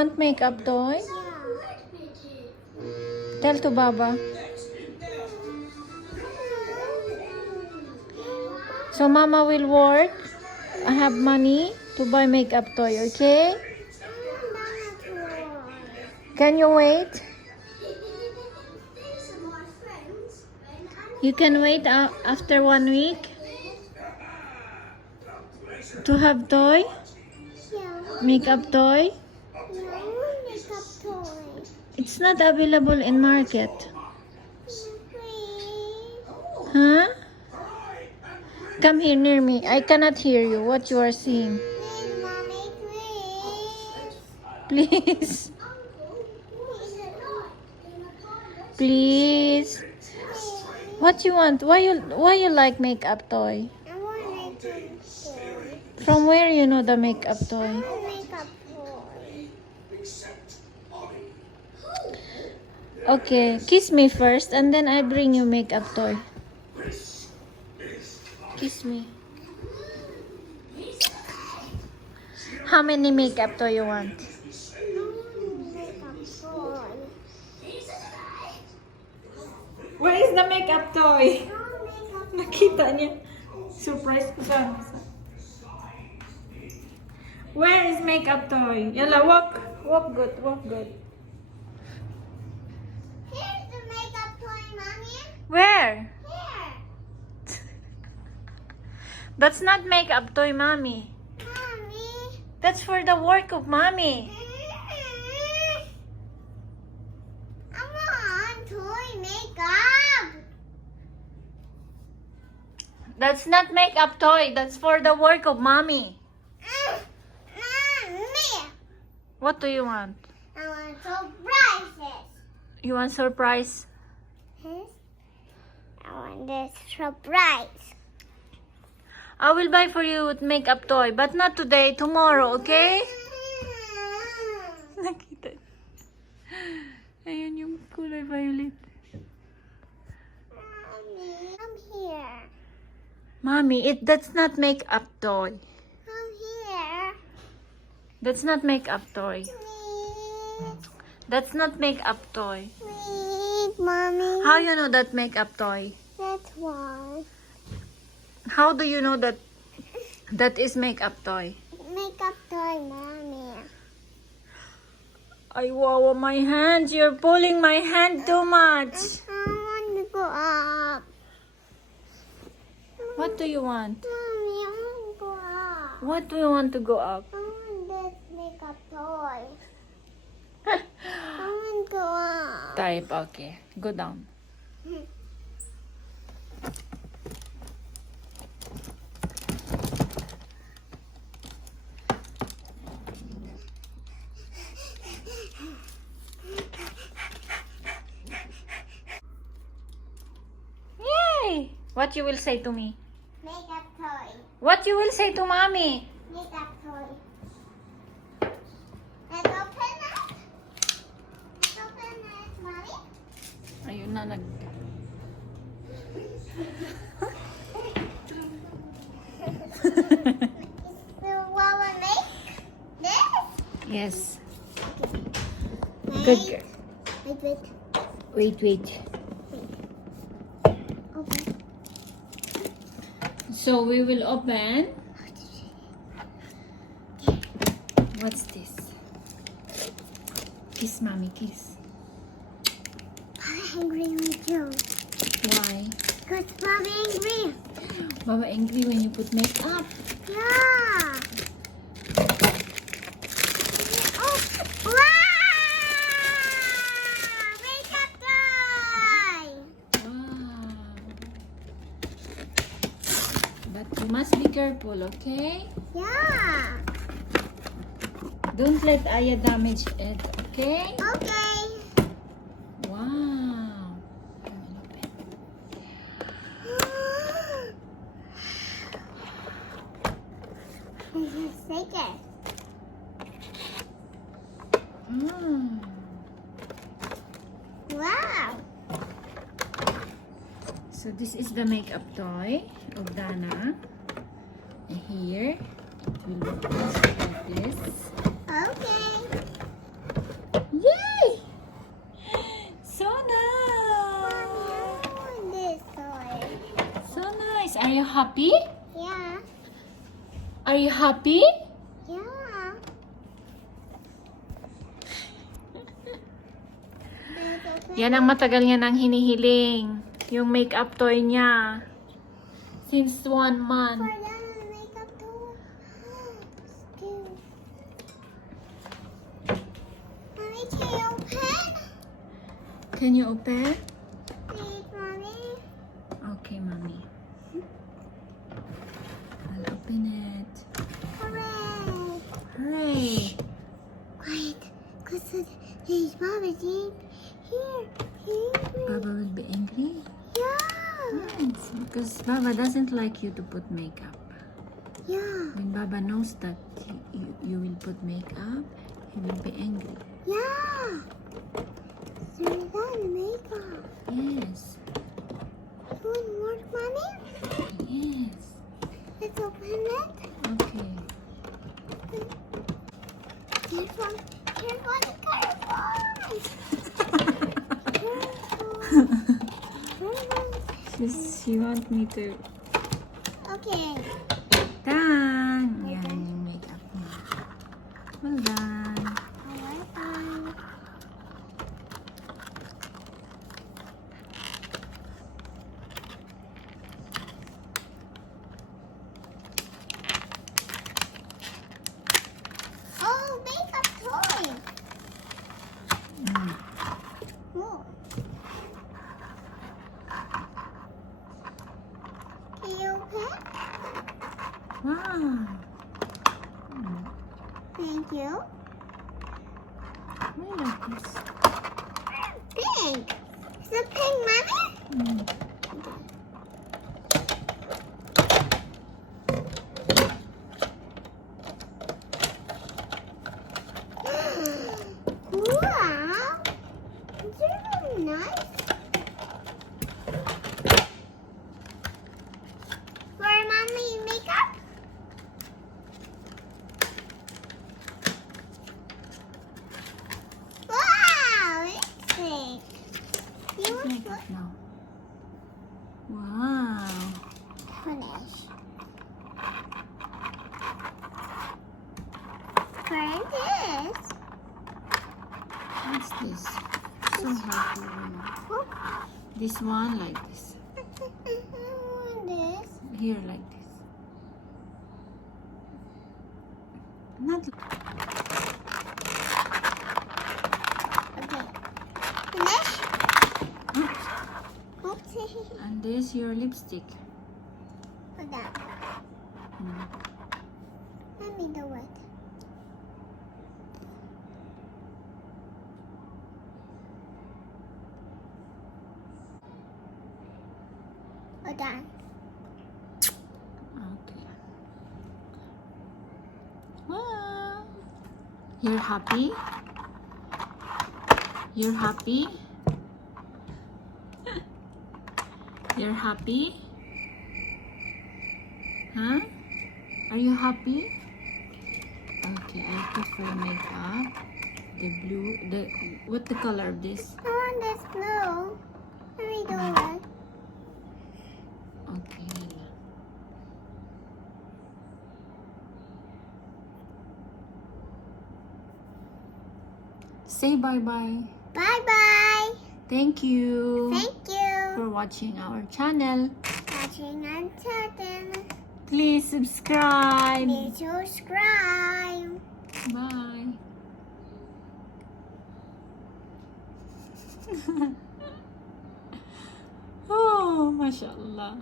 want makeup toy? Tell to Baba. So Mama will work. I have money to buy makeup toy, okay? Can you wait? You can wait after 1 week to have toy? Makeup toy? It's not available in market. Huh? Come here near me. I cannot hear you. What you are saying? Please. Please. What you want? Why you like makeup toy? I want makeup toy. From where you know the makeup toy? Makeup toy. Okay, kiss me first and then I bring you makeup toy. Kiss me. How many makeup toy you want? Makeup toy. Where is the makeup toy? Nakita niya. Surprise ko siya. Where is makeup toy? Yalla, walk. Walk good, walk good. Here's the makeup toy, Mommy. Where? Here. That's not makeup toy, Mommy. Mommy. That's for the work of Mommy. I want toy makeup. That's not makeup toy. That's for the work of Mommy. Mommy. What do you want? I want surprises. You want surprise? I want this surprise. I will buy for you makeup toy, but not today, tomorrow, okay? Nakita. Ayun yung kulay violet. Mommy, I'm here. Mommy, that's not makeup toy. I'm here. That's not makeup toy. Please. That's not makeup toy. Please, Mommy. How you know that makeup toy? That's one. How do you know that is makeup toy? Makeup toy, Mommy. Ay, wow, my hand. You're pulling my hand too much. I want to go up. What do you want? Mommy, I want to go up. What do you want to go up? I want this makeup toy. I want to go up. Type, okay. Go down. Yay! What you will say to me? Makeup toy. What you will say to Mommy? Makeup toy. Let's open it. Let's open it, Mommy. Ayun na, So what we make? This? Yes. Wait. Good girl. Wait. Wait. Open. So we will open. What's this? Kiss, Mommy, kiss. I'm angry with you. Why? Because Mommy angry. Baba angry when you put makeup. Yeah. Oh, wow! Makeup toy. Wow. But you must be careful, okay? Yeah. Don't let Aya damage it, okay? Okay. Wow. Come on, open. Let's take it. Wow. So this is the makeup toy of Dana. And here it will look like this. Okay. happy? Yeah. Are you happy? Yeah. Yan ang matagal niya nang hinihiling. Yung makeup toy niya. Since 1 month. For the makeup tool. Cute. Mommy, can you open? Can you open? Please, Mommy. Okay, mommy. I'll open it. Hooray. Hooray! Quiet. Because his mom is here. Baba will be angry? Yeah. Yes, because Baba doesn't like you to put makeup. Yeah. When Baba knows that you will put makeup, he will be angry. Yeah. So we got makeup. Yes. You want more, Mommy? Yes. Let's open it. Okay. Careful. Careful. Careful. She want me to. Okay. Done! Yan yung makeup niya. Well done. Alright. Oh, makeup toy. Mm. More. Can you open? Wow! Mm. Thank you. I like this. Pink. Is it pink, Mommy? Mm. Wow. These are really nice. For Mommy makeup? Wow, lipstick. You want Makeup now. Wow! finish. For this. What's this? So hard to remember. Oh, This one like this. I want this. Here like this. Not Okay. Finish? oops. Oopsie. And this your lipstick. Hold on. Mm. Let me do it. Hold on. Okay. Wow. You're happy? You're happy? You're happy? Huh? Are you happy? Okay, I put for the makeup. The blue, what the color of this? I want this blue. Let me do it. Okay. Say bye-bye. Bye-bye. Thank you Thank you. for watching our channel. Watching and chatting. Please subscribe. Please subscribe. Bye. Oh, mashallah.